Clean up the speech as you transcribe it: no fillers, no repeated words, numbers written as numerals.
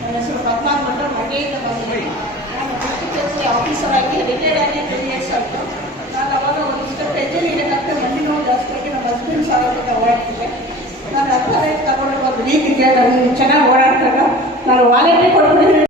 ನನ್ನ ಹೆಸರು ಪದ್ಮಾನ್ ಭಟ್ಟ ಮಂಡ್ಯದಿಂದ ಬಂದಿದ್ದೀನಿ. ನಾನು ಆಫೀಸರ್ ಆಗಿ ರಿಟೈರ್ಡ್ ಆಗಿ 10 years ಆಯಿತು. ನಾನು ಅವಾಗ ಒಂದಿಷ್ಟು ಟೆನ್ಷನ್ ಆಗ್ತದೆ, ಮಂಡಿ ನೋವು ಜಾಸ್ತಿ ಆಗಿ ನಮ್ಮ ಹಸ್ಬೆಂಡ್ ಸಾಗೋದಕ್ಕೆ ಓಡಾಡ್ತಿದ್ದೆ. ನಾನು 10 ತಗೊಂಡು ಒಂದು ವೀಕ್ ಇದೆ, ನಾನು ಚೆನ್ನಾಗಿ ಓಡಾಡ್ತಾಗ ನಾನು ವಾಲೆಟೇ ಕೊಡ್ಬಿಟ್ಟಿದ್ದೀನಿ.